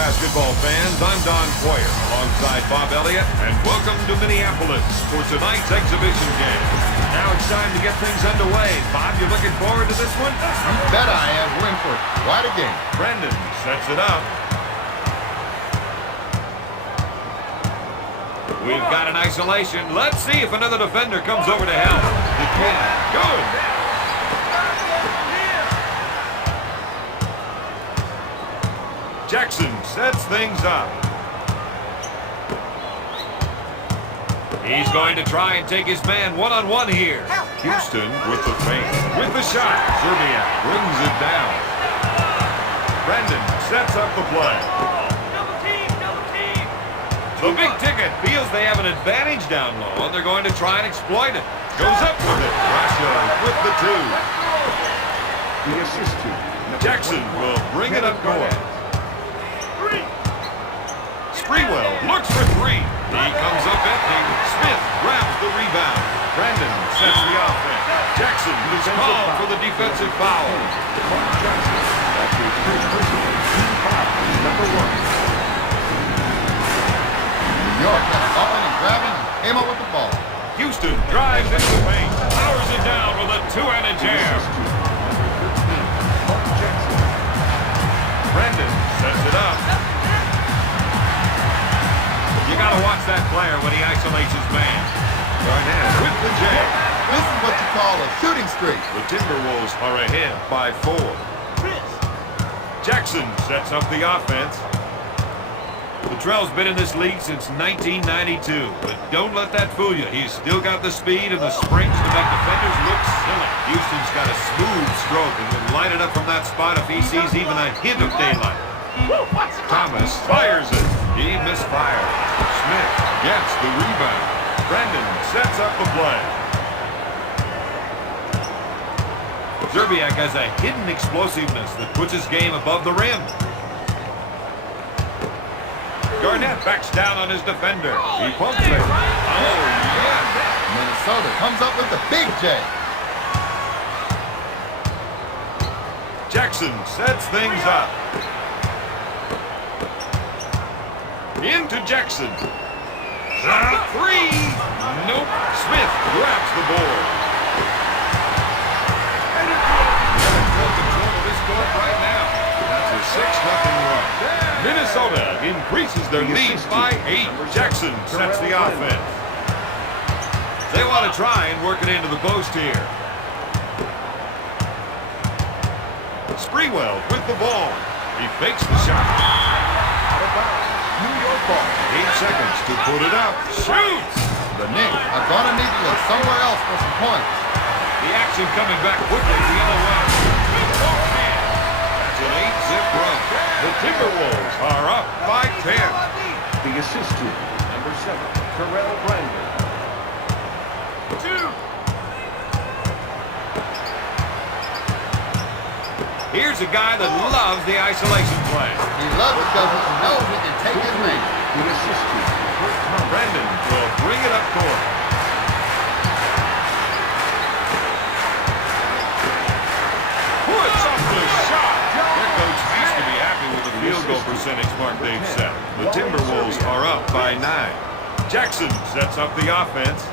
basketball fans. I'm Don Poyer alongside Bob Elliott, and welcome to Minneapolis for tonight's exhibition game. Now it's time to get things underway. Bob, you looking forward to this one? You bet I am. We're in for quite a game. Brendan sets it up. We've got an isolation. Let's see if another defender comes over to help. The kid. Good. Jackson sets things up. He's going to try and take his man one-on-one here. Houston with the feint. With the shot. Zerbiak brings it down. Brendan sets up the play. The big ticket feels they have an advantage down low, and they're going to try and exploit it. Goes up with it. Rasha with the two. The assist to Jackson will bring it up court. Sprewell looks for three. He comes up empty. Smith grabs the rebound. Brandon sets the offense. Jackson is called for the defensive foul. That's his first personal team foul, number 1. New York got bumping and grabbing and came up with the ball. Houston drives into the paint. Powers it down with a two-handed jam. Brandon sets it up. You got to watch that player when he isolates his man. Garnett with the jam. This is what you call a shooting streak. The Timberwolves are ahead by 4. Jackson sets up the offense. Latrell's been in this league since 1992, but don't let that fool you. He's still got the speed and the springs to make defenders look silly. Houston's got a smooth stroke and will light it up from that spot if he sees even a hint of daylight. Thomas fires it. He misfired. Smith gets the rebound. Brendan sets up the play. Zerbiak has a hidden explosiveness that puts his game above the rim. Garnett backs down on his defender. He pumps it. Oh, yeah. Minnesota comes up with the big J. Jackson sets things up. Into Jackson. Shot 3. Nope. Smith grabs the board. Control of this court right now. That's a 6-0 run. Minnesota increases their lead by 8. Jackson sets the offense. They want to try and work it into the post here. Sprewell with the ball. He fakes the shot. Out of bounds. New York ball. 8 seconds to put it up. Shoots! The Knicks are going to need to look somewhere else for some points. The action coming back quickly the other way. That's an 8-zip run. The Timberwolves are up by 10. The assist to number 7, Terrell Brandon. 2. Here's a guy that loves the isolation play. He loves it because he knows he can take his man. The assist to Brandon will bring it up court. Puts up the shot. Their coach needs to be happy with the field goal percentage mark they've set. The Timberwolves are up by 9. Jackson sets up the offense.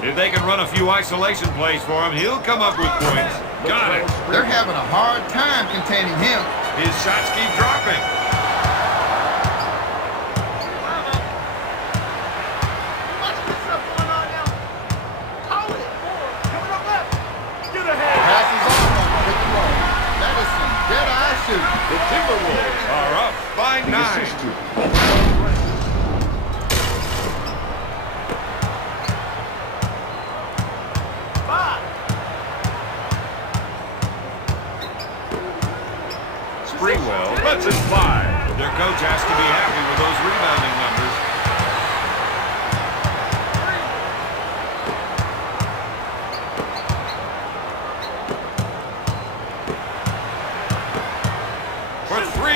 If they can run a few isolation plays for him, he'll come up with points. Got it. They're having a hard time containing him. His shots keep dropping. Passes off on the pick and roll. That is some dead-eye shooting. The Timberwolves are up by 9. the assist to Sprewell lets it fly. Their coach has to be happy with those rebounding numbers. For 3.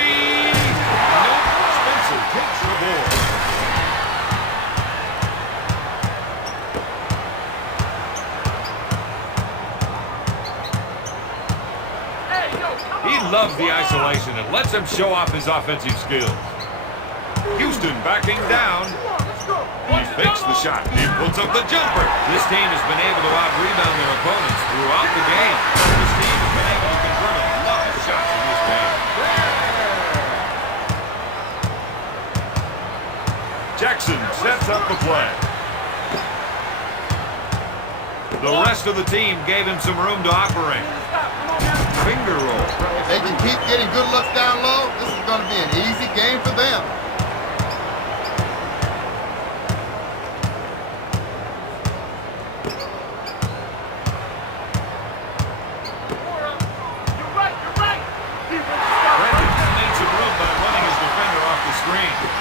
Nope. Spencer takes the board. He loves the isolation and lets him show off his offensive skills. Houston backing down. He fakes the shot. He puts up the jumper. This team has been able to out-rebound their opponents throughout the game. This team has been able to convert a lot of shots in this game. Jackson sets up the play. The rest of the team gave him some room to operate. Finger roll. If they can keep getting good looks down low, this is going to be an easy game for them.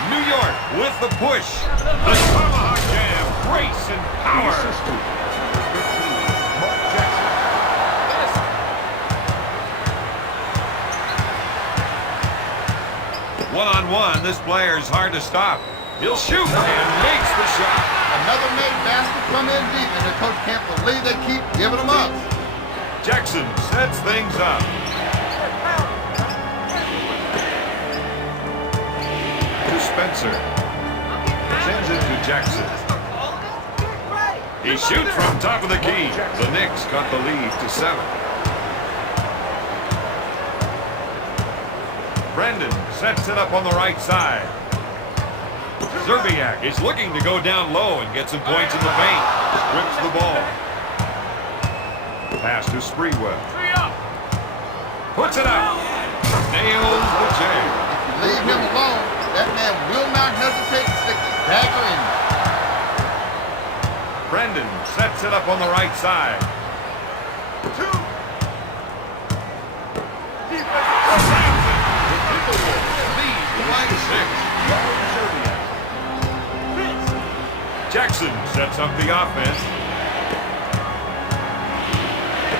New York with the push. The tomahawk jam, grace and power. One-on-one, this player is hard to stop. He'll shoot and makes the shot. Another made basket from in deep, and the coach can't believe they keep giving them up. Jackson sets things up. Spencer sends it to Jackson. He shoots from top of the key. The Knicks cut the lead to 7. Brendan sets it up on the right side. Zerbiak is looking to go down low and get some points in the paint. Strips the ball. Pass to Sprewell. Puts it up. Nails the jam. Leave him alone. That man will not hesitate to stick the dagger in. Brendan sets it up on the right side. 2. Jackson sets up the offense.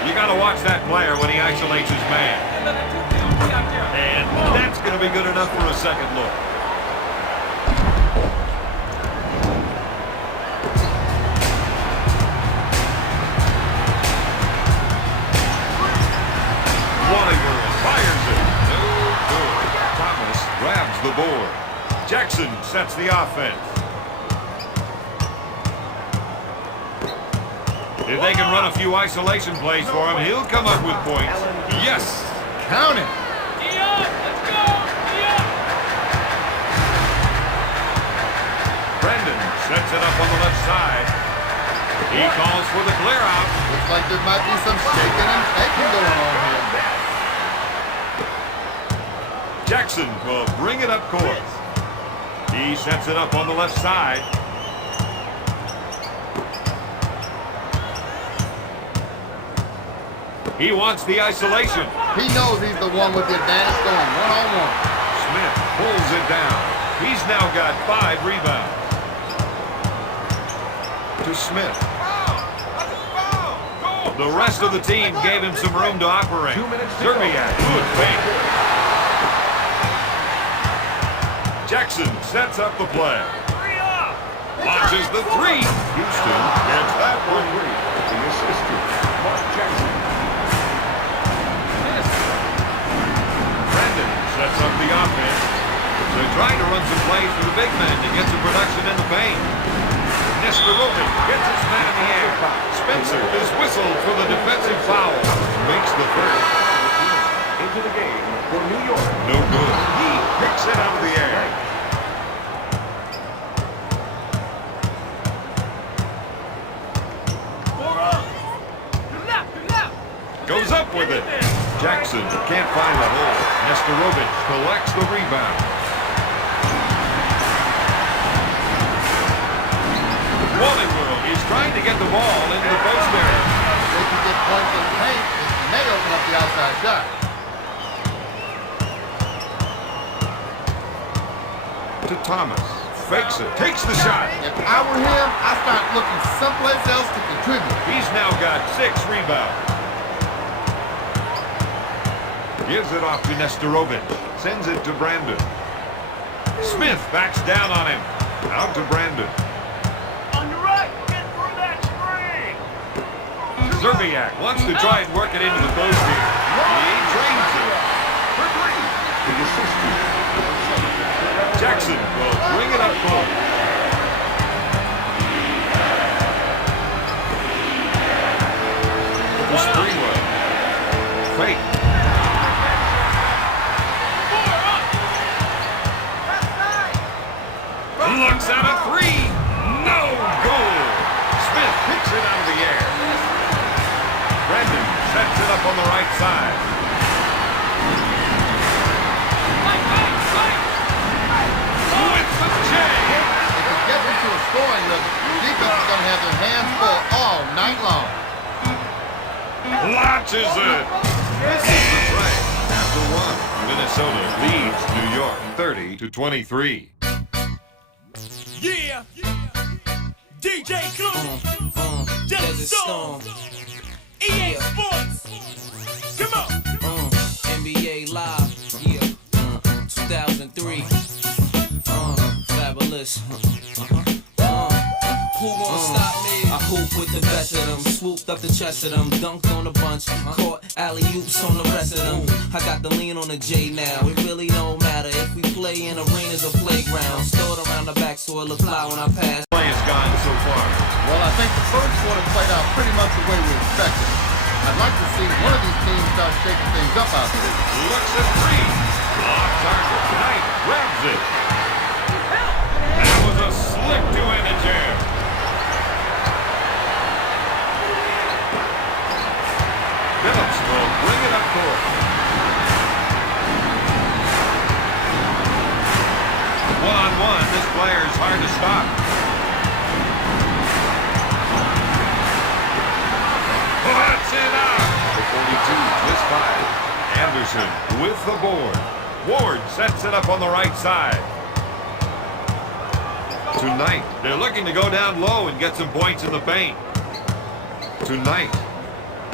You got to watch that player when he isolates his man. And that's going to be good enough for a second look. Grabs the board. Jackson sets the offense. If they can run a few isolation plays for him, he'll come up with points. Yes! Count it. Brendan sets it up on the left side. He calls for the clear out. Looks like there might be some shaking and baking going on here. Jackson will bring it up court. He sets it up on the left side. He wants the isolation. He knows he's the one with the advantage going one-on-one. Smith pulls it down. He's now got 5 rebounds. To Smith. The rest of the team gave him some room to operate. Zerbiak, good fake. Jackson sets up the play. Launches the 3. Houston gets that one. The assistant, Mark Jackson. Brendan sets up the offense. They're trying to run some plays for the big man to get some production in the paint. Nesterovic gets his man in the air. Spencer is whistled for the defensive foul. Makes the third. Into the game for New York. No good. He picks it out of the air. Goes up with it. Jackson can't find the hole. Nesterovic collects the rebound. Wallingworld is trying to get the ball into the post area. They can get points in the paint. It may open up the outside shot. To Thomas. Fakes it. Takes the shot. If I were him, I'd start looking someplace else to contribute. He's now got 6 rebounds. Gives it off to Nesterovic. Sends it to Brandon. Smith backs down on him. Out to Brandon. On your right, get through that screen. Zerbiak wants to try and work it into the post here. He drains it. Jackson will bring it up close. To Springwell. Fake. Looks at a three. No goal. Smith picks it out of the air. Brandon sets it up on the right side. With the J. If it gets into a scoring rhythm, the defense is going to have their hands full all night long. Launches it. This is the play. After one, Minnesota leads New York 30-23. Yeah. DJ Clue. Desert Storm. EA Sports. Come on. NBA Live. Yeah. 2003. Fabulous. Who gon' stop me? I hoop with the best of them. Swooped up the chest of them. Dunked on a bunch. Caught alley-oops on the rest of them. I got the lean on the J now. It really don't matter if we play in arenas or playgrounds. Throw it around the back so it look fly when I pass. Play has gone so far. Well, I think the first quarter played out pretty much the way we expected. I'd like to see one of these teams start shaking things up out there. Looks at three. Off target. Knight grabs it. That was a slick two-handed jam. Phillips will bring it up court. One-on-one, this player is hard to stop. Puts it out. The 42 misfired. Anderson with the board. Ward sets it up on the right side. Tonight, they're looking to go down low and get some points in the paint. Tonight,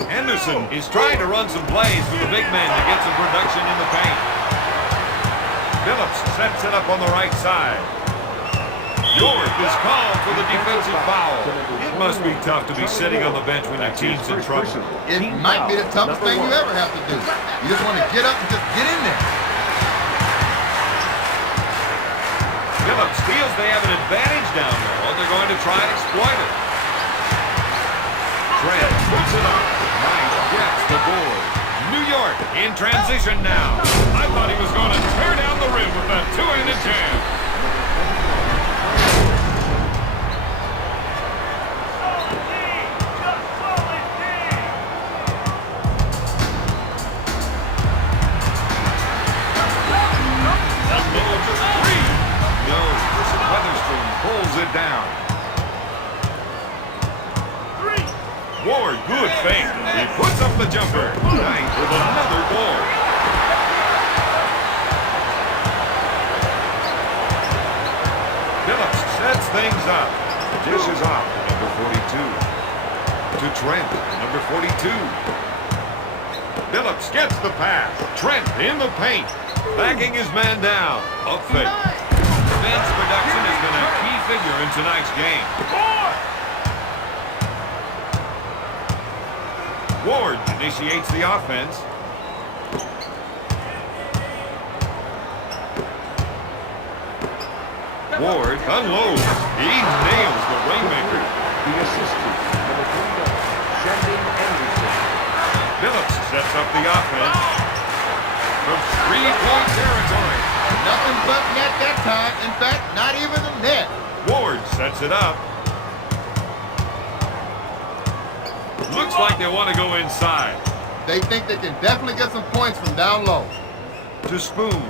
Anderson is trying to run some plays for the big man to get some production in the paint. Phillips sets it up on the right side. York is called for the defensive foul. It must be tough to be sitting on the bench when your team's in trouble. It might be the toughest thing you ever have to do. You just want to get up and just get in there. Phillips feels they have an advantage down there, and they're going to try and exploit it. Trent puts it up. Knight gets the board. New York in transition now. I thought he was going to tear down the rim with that two-handed jam. Pulls it down. Ward, good fake. He puts up the jumper. Knight with another ball. Phillips sets things up. Dish is off. Number 42. To Trent. Number 42. Phillips gets the pass. Trent in the paint. Backing his man down. Up fake. Ben's production has been a key figure in tonight's game. Ward initiates the offense. Ward unloads. He nails the rainmaker. The assistant, number 29, Shandon Anderson. Phillips sets up the offense from three-point territory. Nothing but net that time. In fact, not even a net. Ward sets it up. Looks like they want to go inside. They think they can definitely get some points from down low. To Spoon.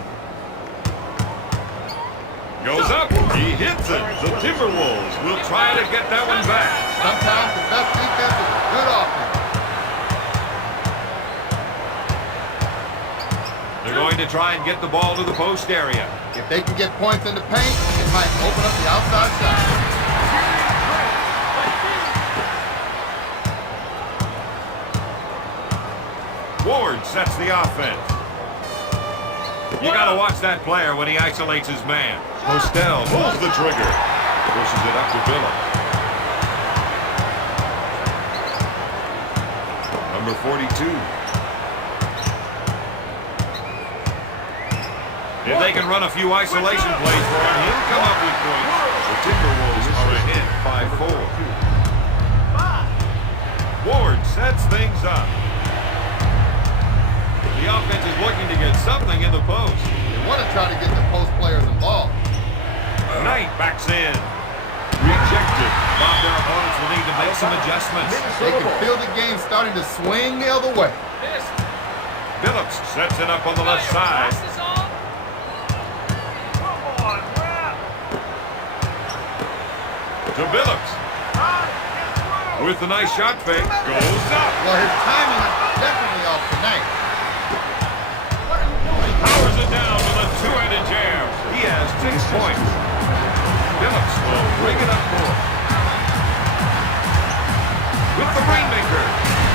Goes up. He hits it. The Timberwolves will try to get that one back. Sometimes the best defense is good offense. They're going to try and get the ball to the post area. If they can get points in the paint, it might open up the outside shot. Ward sets the offense. You got to watch that player when he isolates his man. Postel pulls the trigger. Pushes it up to Phillips. Number 42. If they can run a few isolation plays for him, he'll come up with points. The Timberwolves are ahead 5-4. Ward sets things up. The offense is looking to get something in the post. They want to try to get the post players involved. Knight backs in. Rejected. Bob, their opponents will need to make some adjustments. They can feel the game starting to swing the other way. Phillips sets it up on the left side. To Phillips. With a nice shot fake. Goes up. Well, his timing is definitely off tonight. Powers it down with a two-handed jam. He has 6 points. Phillips will bring it up more. With the rainmaker.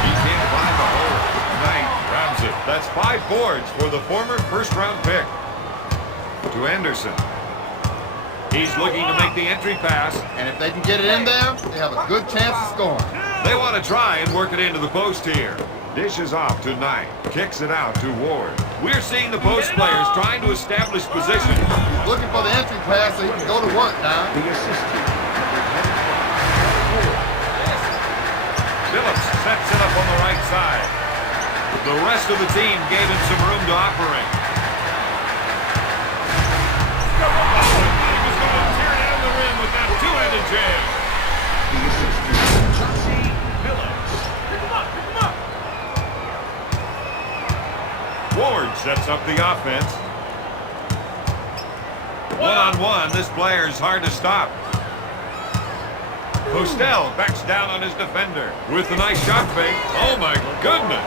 He can't find the hole. Knight grabs it. That's 5 boards for the former first-round pick. To Anderson. He's looking to make the entry pass. And if they can get it in there, they have a good chance of scoring. They want to try and work it into the post here. Dishes off to Knight. Kicks it out to Ward. We're seeing the post players trying to establish position. He's looking for the entry pass so he can go to work now. Phillips sets it up on the right side. The rest of the team gave him some room to operate. Oh, he was going to tear down the rim with that two-handed jam. Ward sets up the offense. One-on-one, this player's hard to stop. Postel backs down on his defender with a nice shot fake. Oh my goodness!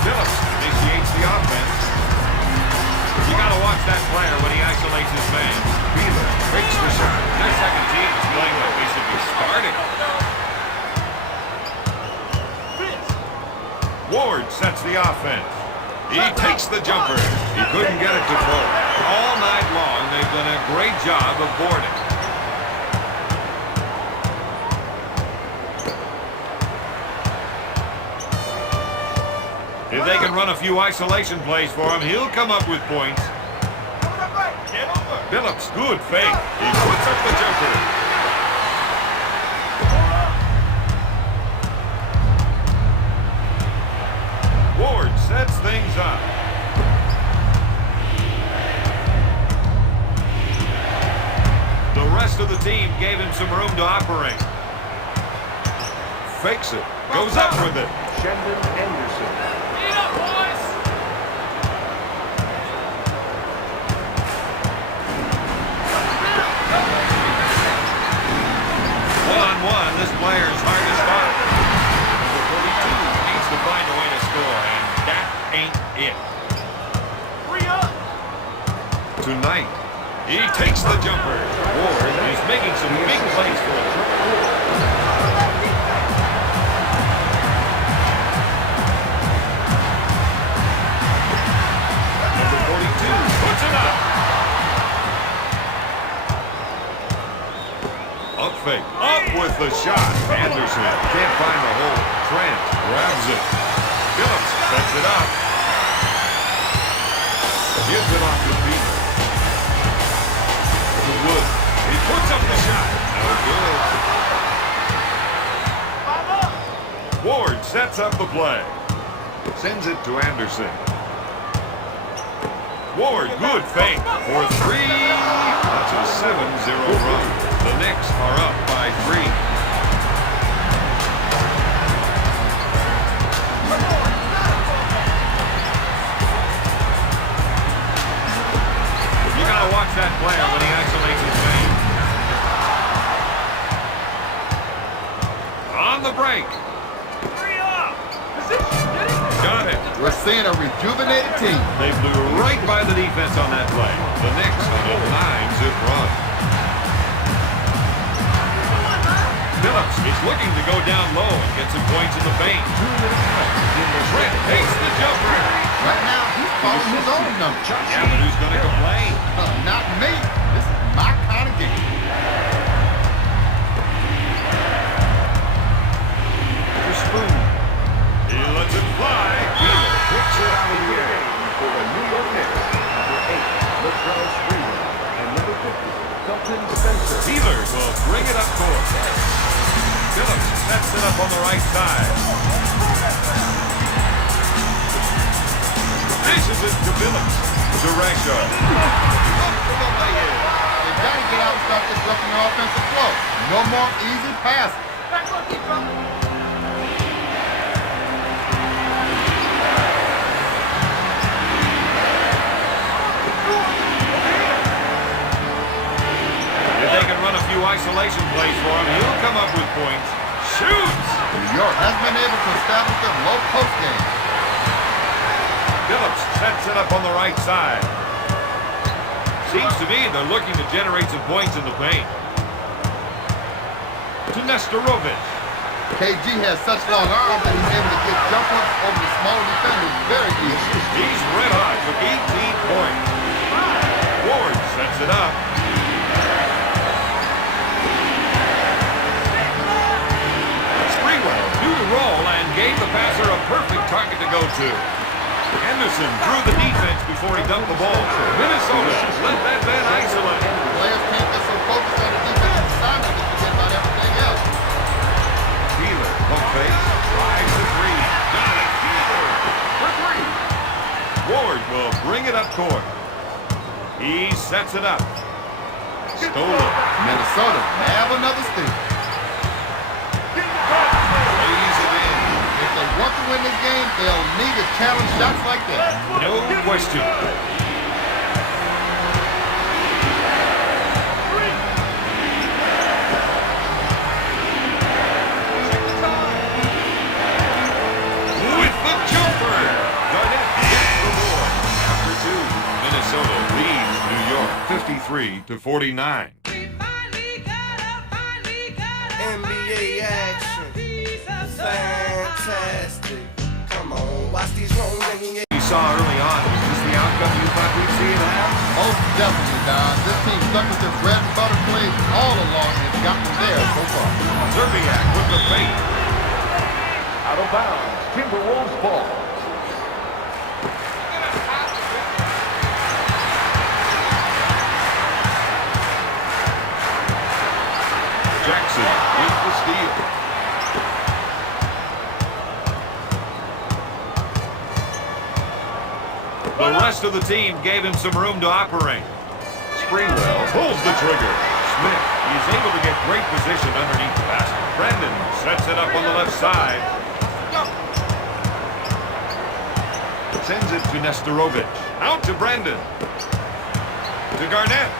Phillips initiates the offense. You gotta watch that player when he isolates his man. Wheeler breaks the shot. That second team is playing like they should be starting. Ward sets the offense. He takes the jumper. He couldn't get it to fall. All night long, they've done a great job of boarding. If they can run a few isolation plays for him, he'll come up with points. Phillips, good fake. He puts up the jumper. Ward sets things up. The rest of the team gave him some room to operate. Fakes it. Goes up with it. Shendon Anderson. Eat up, boys! One-on-one, this player's hard to stop. Number 42 needs to find a way to score, and that ain't it. Free up! Tonight, he takes the jumper. Ward is making some big plays for him. Number 42 puts it up. Up fake. Up with the shot. Anderson can't find the hole. Trent grabs it. Phillips sets it up. Gives it off to Beaver. To Wood. He puts up the shot. No good. Ward sets up the play. Sends it to Anderson. Ward, good fake for 3. That's a 7-0 run. The Knicks are up by 3. You gotta watch that player when he isolates his man. On the break. Free up! Position, get in there! Got it. We're seeing a rejuvenated team. They blew right by the defense on that play. The Knicks on a 9-zip run. Phillips is looking to go down low and get some points in the paint. Trent takes the jumper. Right now, he's following his own number. Yeah, but who's going to complain? Not me. This is my kind of game. For Spoon. He lets it Captain Spencer. Wheeler will bring it up court. Phillips sets it up on the right side. Dishes it to Phillips. Duresha. Up for the lay-in. They got to get out and start disrupting their offensive flow. No more easy passes. If they can run a few isolation plays for him, he'll come up with points. Shoots! New York has been able to establish their low post game. Phillips sets it up on the right side. Seems to me they're looking to generate some points in the paint. To Nestorovic. KG has such long arms that he's able to get jumpers over the smaller defenders very easily. He's red hot with 18 points. Ward sets it up. Sprewell knew the roll and gave the passer a perfect target to go to. Henderson threw the defense before he dumped the ball. Minnesota let that man isolate. Players can't get so focused on the defensive assignment that forget about everything else. Wheeler, pump fake, drives the three. Got it. Wheeler for three. Ward will bring it up court. He sets it up. Stolen. Minnesota have another steal. Lays it in. If they want to win this game, they'll need to challenge shots like that. No question. With the jumper. Garnett gets the board. After two, Minnesota leads New York 53-49. NBA action. Fantastic. Come on, watch these wrong ringing. You saw early on, is this the outcome you thought we'd see it have? Most definitely, Don. This team stuck with their bread and butter plays all along and it's gotten there so far. Zerbiak with the fake. Out of bounds. Timberwolves ball. Jackson with the steal. The rest of the team gave him some room to operate. Sprewell pulls the trigger. Smith is able to get great position underneath the basket. Brendan sets it up on the left side. Sends it to Nestorovic. Out to Brendan. To Garnett.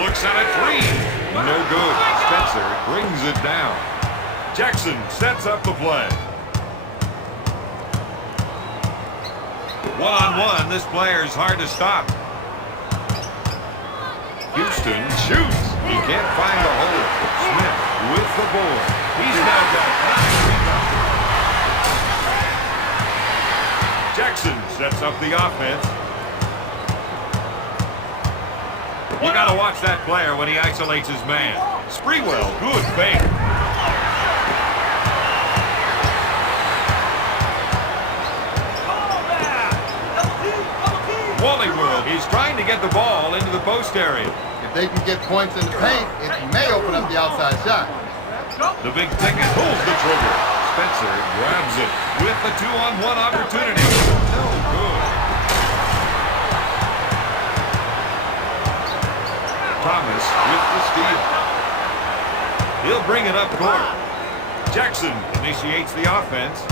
Looks at a three. No good. Spencer brings it down. Jackson sets up the play. One-on-one, this player's hard to stop. Houston shoots. He can't find the hole. Smith with the board. He's now got 9 rebounds. Jackson sets up the offense. You gotta watch that player when he isolates his man. Sprewell, good fake. Wally World is trying to get the ball into the post area. If they can get points in the paint, it may open up the outside shot. The big ticket pulls the trigger. Spencer grabs it with the 2-on-1 opportunity. No good. Thomas with the steal. He'll bring it up court. Jackson initiates the offense.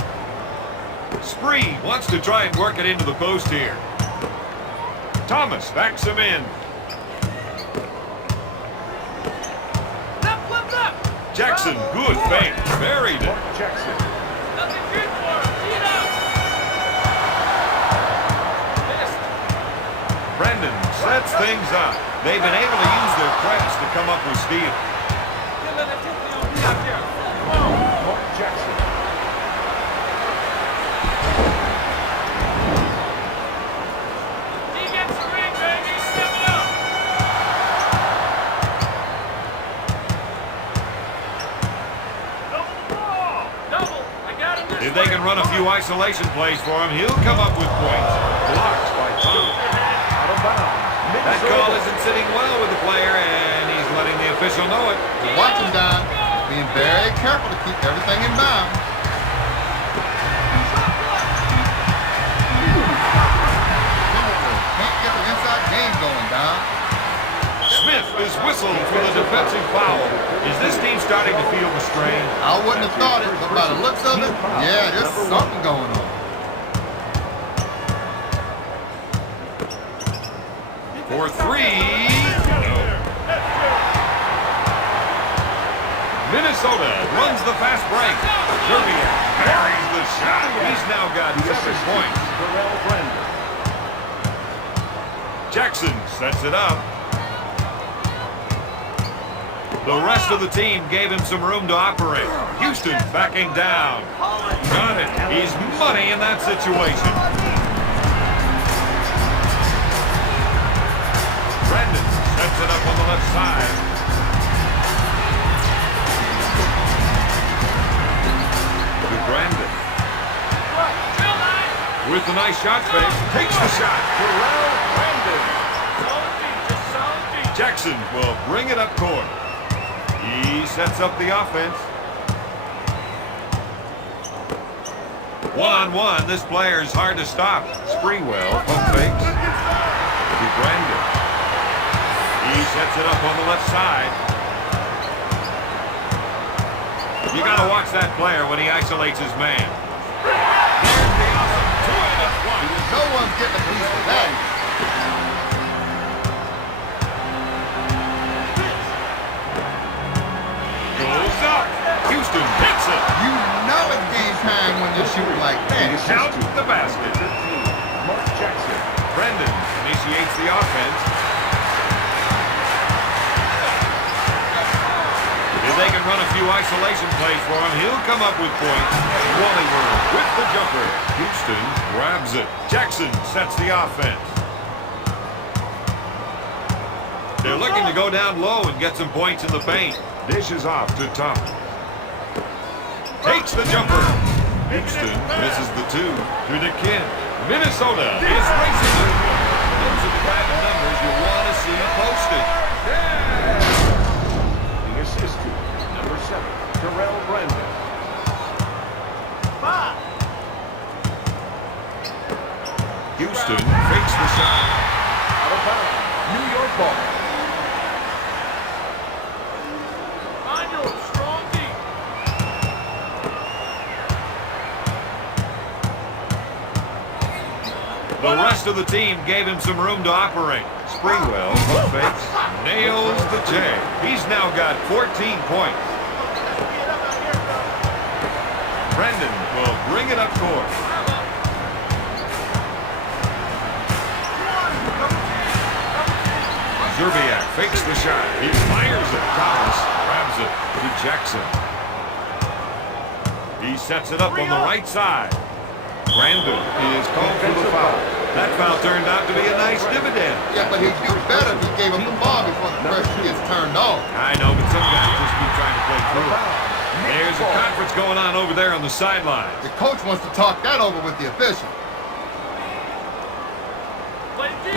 Spree wants to try and work it into the post here. Thomas backs him in. Jackson, good fake. Buried it. Jackson. Brendan sets things up. They've been able to use their press to come up with steals. Jackson. If they can run a few isolation plays for him, he'll come up with points. Blocked by Thomas. Out of bounds. That call isn't sitting well with the player, and he's let official know it. You're watching, Don. Being very careful to keep everything in bounds. Can't get the inside game going, Don. Smith is whistled for the defensive foul. Is this team starting to feel the strain? I wouldn't have thought it, but by the looks of it, yeah, there's something going on. For three. No. Minnesota runs the fast break. Serbia buries the shot. He's now got 7 points. Jackson sets it up. The rest of the team gave him some room to operate. Houston backing down. Got it. He's money in that situation. Brandon sets it up on the left side. To Brandon. With the nice shot fake, takes the shot. Jackson will bring it up court. He sets up the offense. One-on-one, this player is hard to stop. Sprewell pump fakes. To Brandon. He sets it up on the left side. You gotta watch that player when he isolates his man. There's the awesome two-handed one. No one's getting a piece of that. Goes up. Houston hits it. You know it's game time when you're shooting like that. Count the basket. Mark Jackson. Brandon initiates the offense. If they can run a few isolation plays for him, he'll come up with points. Wallinger with the jumper. Houston grabs it. Jackson sets the offense. They're looking to go down low and get some points in the paint. Dishes off to Tom. Takes the jumper. Houston misses the two. To the kid. Minnesota is racing. Those are the kind of numbers you want to see posted. The assist to number 7, Terrell Brandon. Houston fakes the shot. Out of bounds. New York ball. The rest of the team gave him some room to operate. Sprewell pump fakes, nails the J. He's now got 14 points. Brandon will bring it up court. Zerbiak fakes the shot. He fires it. Thomas grabs it to Jackson. He sets it up on the right side. Brandon is called for the foul. That foul turned out to be a nice dividend. Yeah, but he'd do better if he gave him the ball before the pressure gets turned off. I know, but some guys just keep trying to play through it. There's a conference going on over there on the sideline. The coach wants to talk that over with the official. Play D.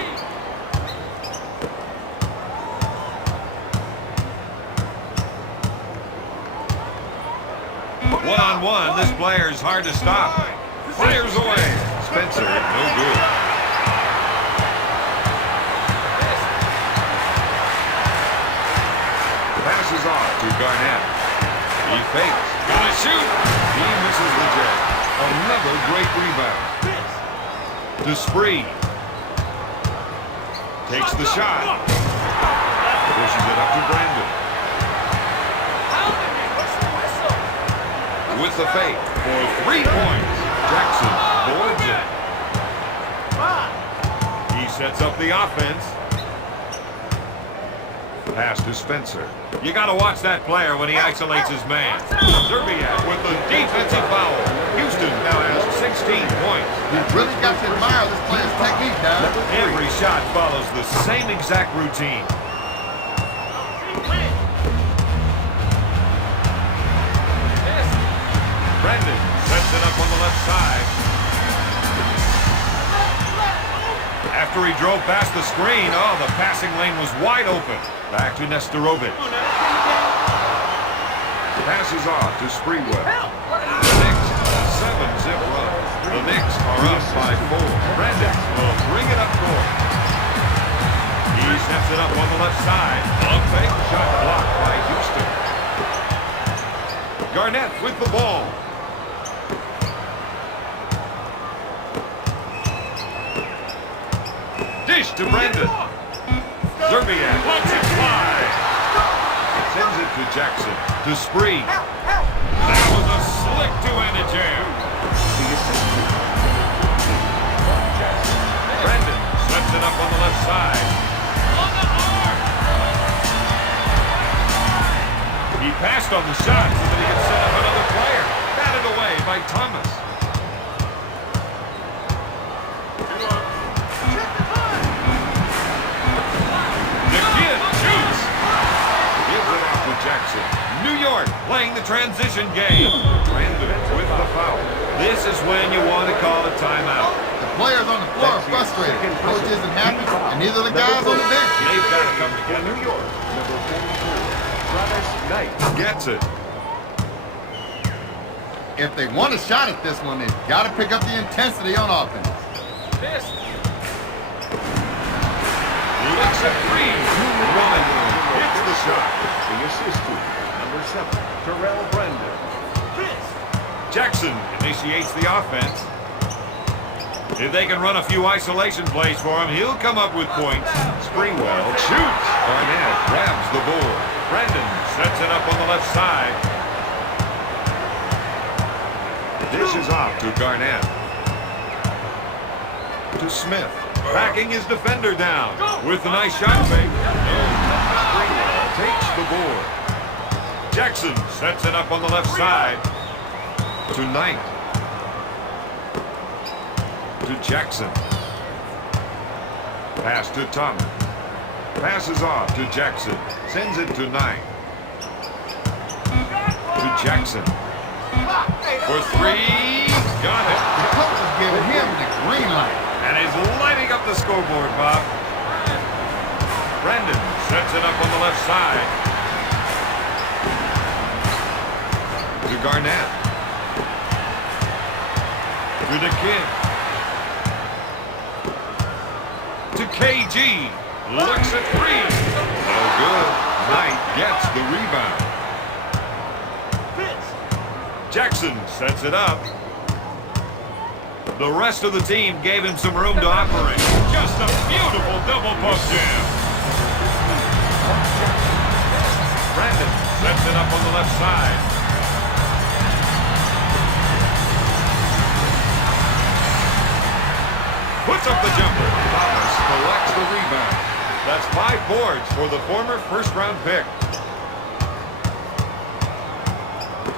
One-on-one, this player is hard to stop. Fires away. Spencer, no good. Passes off to Garnett. He fakes. Gonna shoot. He misses the jet. Another great rebound. To Spree. Takes the shot. Pushes it up to Brandon. With the fake for 3 points. Jackson boards it. He sets up the offense. Pass to Spencer. You got to watch that player when he isolates his man. Zerbiak with the defensive foul. Houston now has 16 points. You really got to admire this player's technique, Don. Every shot follows the same exact routine. Brandon sets it up on the left side. After after he drove past the screen. Oh, the passing lane was wide open. Back to Nestorovic. Passes off to Sprewell. The Knicks, a 7-zip run. The Knicks are up by 4. Brandon will bring it up court. He steps it up on the left side. A fake shot blocked by Houston. Garnett with the ball. Dish to Brandon. Zerbiak lets it fly. Sends it to Jackson. To Spree. That was a slick two-handed jam. Brandon sets it up on the left side. He passed on the shot so that he could set up another player. Batted away by Thomas. Jackson. New York playing the transition game. Brandon with the foul. This is when you want to call a timeout. The players on the floor are frustrated. Coach isn't happy, and neither of the guys on the bench. They've got to come together. New York, number 24, Travis Knight. Gets it. If they want a shot at this one, they've got to pick up the intensity on offense. Looks at three. Woman hits the shot. The assistant, number 7, Terrell Brandon. Jackson initiates the offense. If they can run a few isolation plays for him, he'll come up with points. Sprewell shoots. Garnett grabs the board. Brandon sets it up on the left side. Dishes off to Garnett. To Smith. Backing his defender down with a nice shot fake. Sprewell takes the board. Jackson sets it up on the left side. To Knight. To Jackson. Pass to Thomas. Passes off to Jackson. Sends it to Knight. To Jackson. For three. Got it. The coach is giving him the green light. And he's lighting up the scoreboard, Bob. Brandon sets it up on the left side. To Garnett. To the kid. To KG. Looks at three. No good. Knight gets the rebound. Jackson sets it up. The rest of the team gave him some room to operate. Just a beautiful double pump jam. Brandon sets it up on the left side. Puts up the jumper. Thomas collects the rebound. That's 5 boards for the former first-round pick.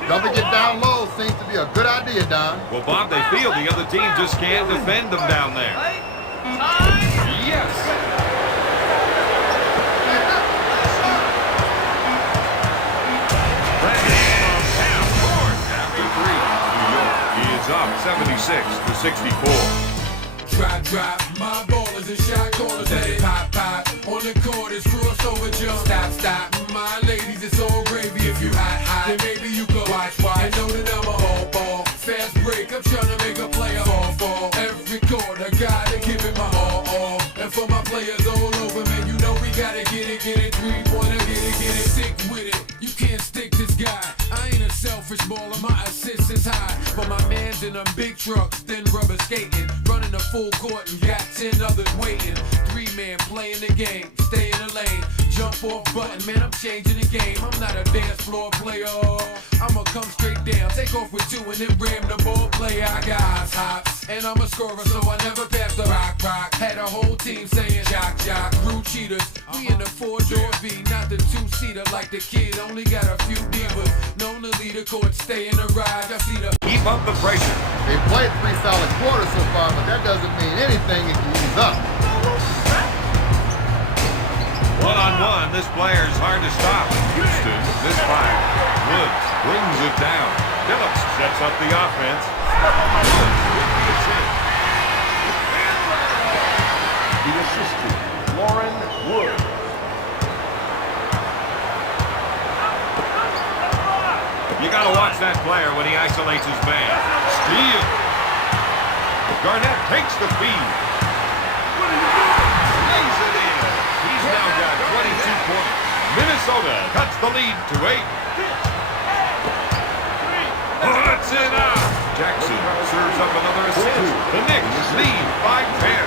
Double get down low seems to be a good idea, Don. Well, Bob, they feel the other team just can't defend them down there. Yes! Brandon half court after 3. New York is up 76-64. Drop, my ball is a shot caller. Let it pop. On the court, it's crossover jump. Stop. My ladies, it's all gravy. If you hot, then maybe you could watch. And know that I'm a whole ball. Fast break, I'm trying to make a player fall. Every quarter, gotta give it my all. And for my players all over, man, you know we gotta get it. 3-pointer, get it, sick with it. You can't stick this guy. I ain't a selfish baller, my assist is high. But my man's in them big trucks, then rubber skating. Running the full court and got 10 others waiting. 3-man playing the game, stay in the lane. Jump off button, man, I'm changing the game. I'm not a dance floor player. I'ma come straight down, take off with 2 and then ram the ball player. I got eyes hops, and I'm a scorer, so I never pass the rock. Had a whole team saying jock, crew cheaters. We in the 4-door V, not the 2-seater like the kid. Only got a few divas, known to lead the court, stay in the ride. I see the Keep up the pressure. They played 3 solid quarters so far, but that doesn't mean anything if you ease up. One-on-one, this player's hard to stop. Houston misfire. Woods brings it down. Phillips sets up the offense. Woods with the assist. The assist to Lauren Wood. You got to watch that player when he isolates his man. Steal. Garnett takes the feed. Lays it in. He's now got 22 points. Minnesota cuts the lead to 8. Puts it out. Jackson serves up another assist. The Knicks lead by 10.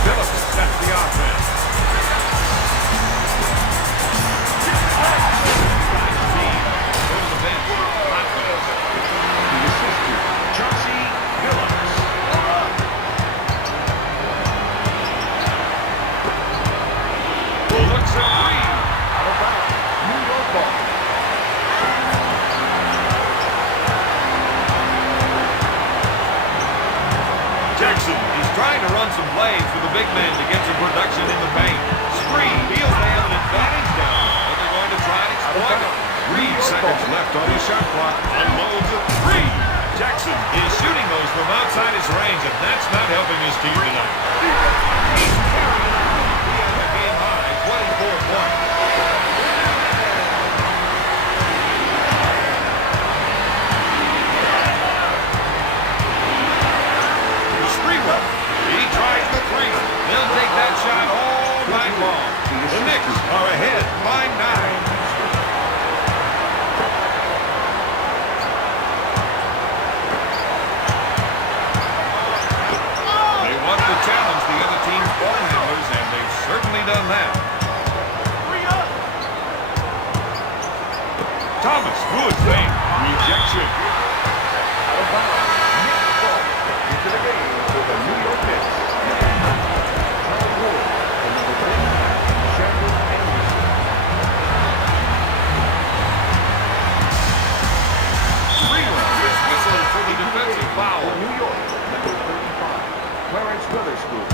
Phillips sets the offense. Go to the bench. The assist to Chauncey Phillips. Looks at three. Out of bounds. New York ball. Jackson is trying to run some plays for the big man to get some production in the paint. Spree feels they have an advantage down, but they're going to try and exploit it. 3 seconds left on his shot clock. Unloads a three. Jackson is shooting those from outside his range, and that's not helping his team tonight. He's carrying on. He has a game high 24 points. He tries the three. They'll take that shot all night long. The Knicks are ahead by 9. They want to challenge the other team's ball handlers, and they've certainly done that. Thomas, good thing. Rejection. Out of bounds. Nick Ball into the game for the New York Knicks. John Ward, and number 10, Shandon Anderson. Freeland is whistled for the defensive foul. For New York, number 35, Clarence Witherspoon.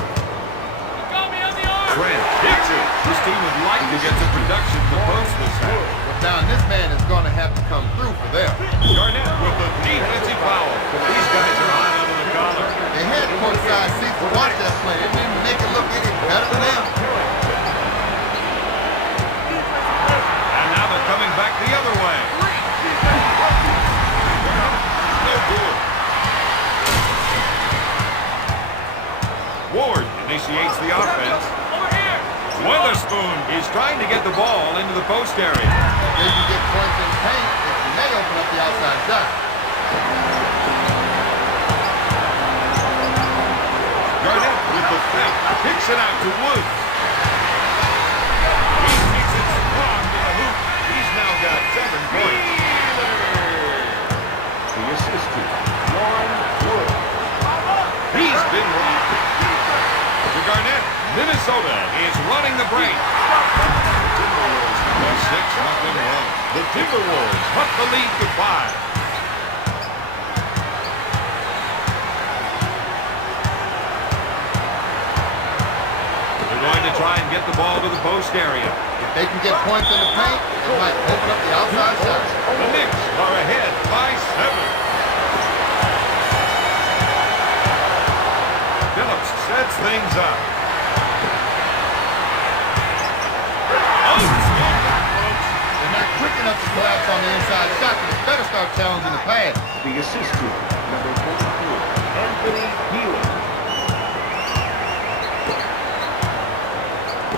Got me on the arm. Trent hits it. This team would like to get some production to post this half. Well, Don, this man is going to have to come through for them. Garnett with the defensive foul. These guys are high under the collar. They had courtside seats to watch that play. It didn't make it look any better than them. And now they're coming back the other way. No good. Ward initiates the offense. Over here. Witherspoon is trying to get the ball into the post area. They can get points in paint. It may open up the outside shot. Garnett with the fake. Kicks it out to Woods. He kicks it strong to the hoop. He's now got 7 points. The assist to Lauren Wood. He's been rocked. To Garnett, Minnesota is running the break. Timberwolves have a 6-0 run. The Timberwolves cut the lead to 5. They're going to try and get the ball to the post area. If they can get points in the paint, it might open up the outside shot. The Knicks are ahead by 7. Phillips sets things up. Oh, They're not quick enough to collapse on the inside shot, but they better start challenging the pass. The assist to number 44, Anthony Healy.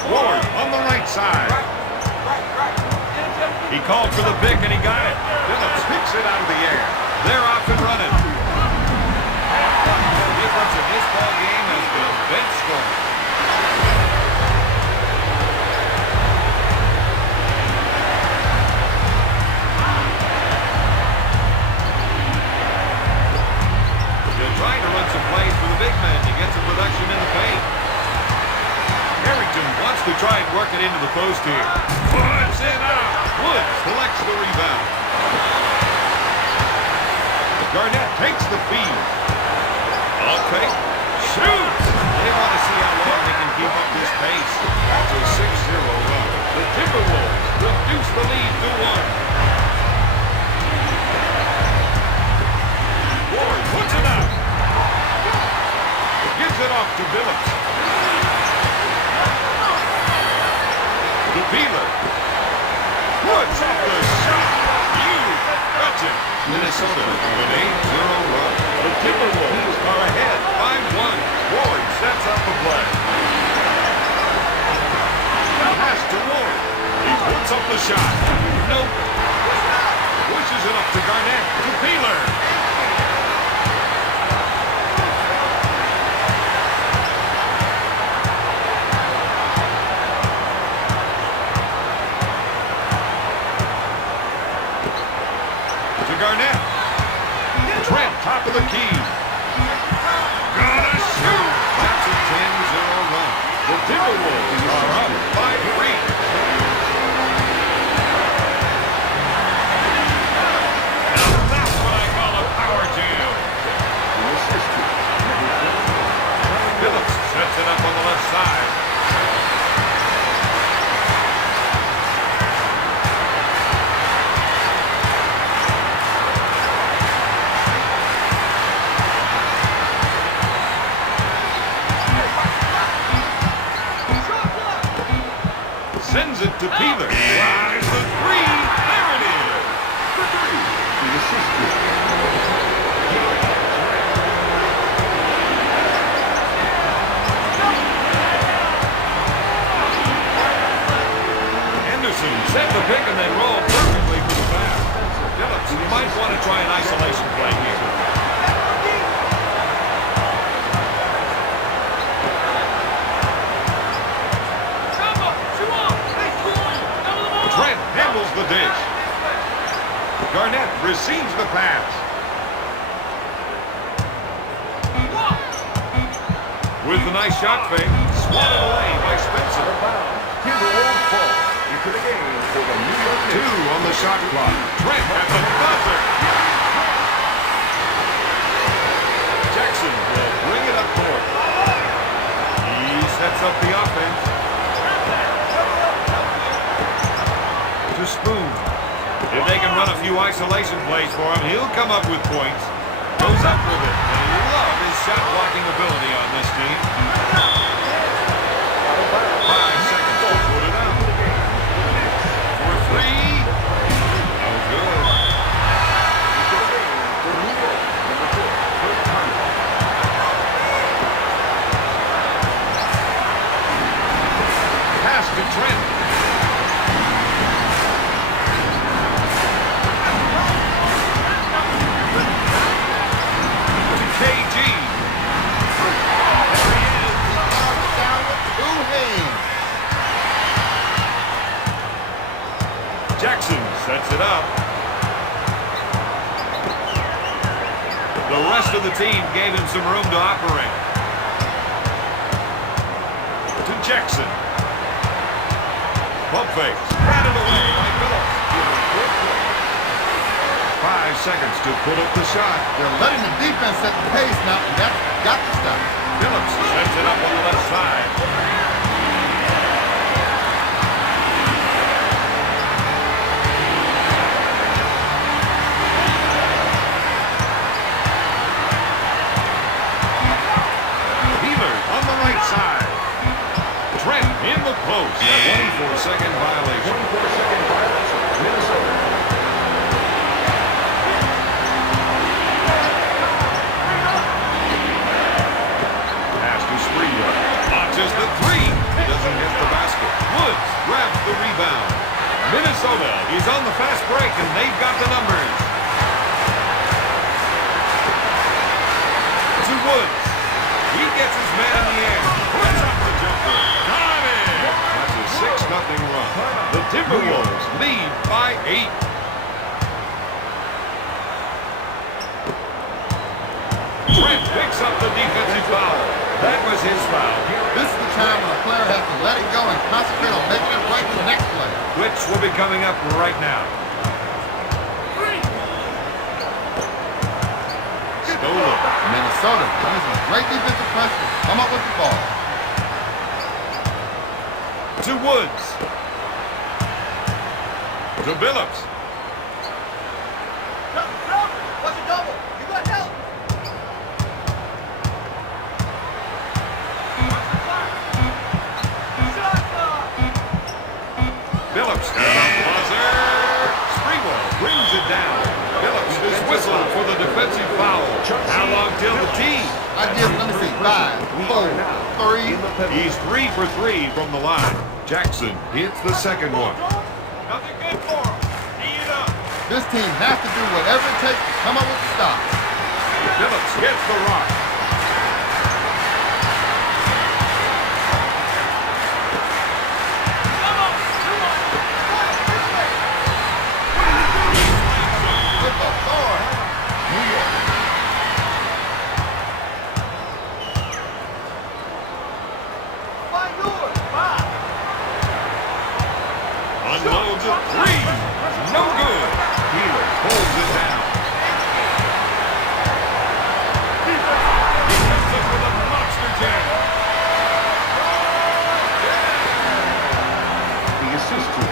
Ward on the right side. He called for the pick and he got it. Phillips picks it out of the air. They're off and running. The difference in this ball game has been bench scoring. They're trying to run some plays for the big man to get some production in the paint. Harrington wants to try and work it into the post here. Puts it out. Woods collects the rebound. Garnett takes the feed. Okay. Shoots. They want to see how long they can keep up this pace. That's a 6-0 run. The Timberwolves reduce the lead to 1. Ward puts it out. Gives it off to Phillips. The Peeler. Puts up the shot. You betcha. Minnesota with an 8-0 run. The Timberwolves are ahead 5-1. Ward sets up the play. Pass to Ward. He puts up the shot. Nope. Pushes it up to Garnett. To Peeler. Garnett. Trent, top of the key. Gotta shoot. That's a 10-0 run. The Timberwolves are up by 3. Now that's what I call a power jam. Phillips sets it up on the left side. Sends it to Peeler. Drives the 3. There it is. Henderson set the pick and they roll perfectly for the pass. Phillips, you might want to try an isolation play here. Trent handles the dish. Garnett receives the pass. With the nice shot fake, swatted away by Spencer. Timberwolves ball into the game for the New York Knicks. 2 on the shot clock. Trent at the buzzer. Jackson will bring it up court. He sets up the offense. To Spoon. If they can run a few isolation plays for him, he'll come up with points. Goes up with it. They love his shot blocking ability on this team. 5 seconds to put it up. For 3. No good. Pass to Trent. Jackson sets it up. The rest of the team gave him some room to operate. To Jackson. Pump fakes. Batted away by Phillips. 5 seconds to put up the shot. They're letting the defense set the pace now, and that's got to stop. Phillips sets it up on the left side. Trent in the post. 24-second violation. 24-second violation. Minnesota. Pass to Spreeder. Launches the 3. Doesn't hit the basket. Woods grabs the rebound. Minnesota is on the fast break, and they've got the numbers. To Woods. He gets his man in the air. Puts up the jumper. Got it! That's a 6-0 run. The Timberwolves lead by 8. Trent picks up the defensive foul. That was his foul. This is the time when a player has to let it go and concentrate on making it right for the next play. Which will be coming up right now. Stolen. Minnesota using great defensive pressure to come up with the ball. To Woods. To Billups. What's a double? You got help. Phillips has a buzzer. Springwall brings it down. Phillips is whistled for the defensive foul. How long till the tee? I give, let me see, 5, 4, 3. He's 3 for 3 from the line. Jackson hits the second one. Nothing good for him. Tee it up. This team has to do whatever it takes to come up with the stop. Phillips hits the rock. Come on. Come on. Good Lord. New York. By yours. Five. Unloads a three. No good. Healer holds it down. He comes up with a monster jam. The assist to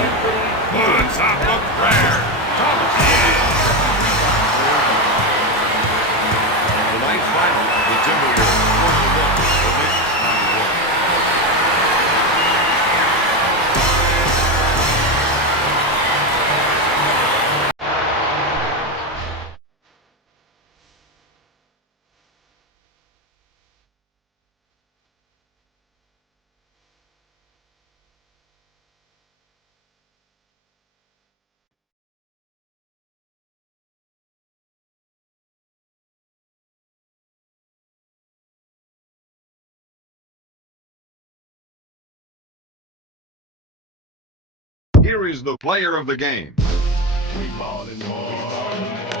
Anthony Puts up a prayer. Thomas. Tonight's final, the Timberwolves 41, the Knicks 91. Here is the player of the game. We ballin', boy.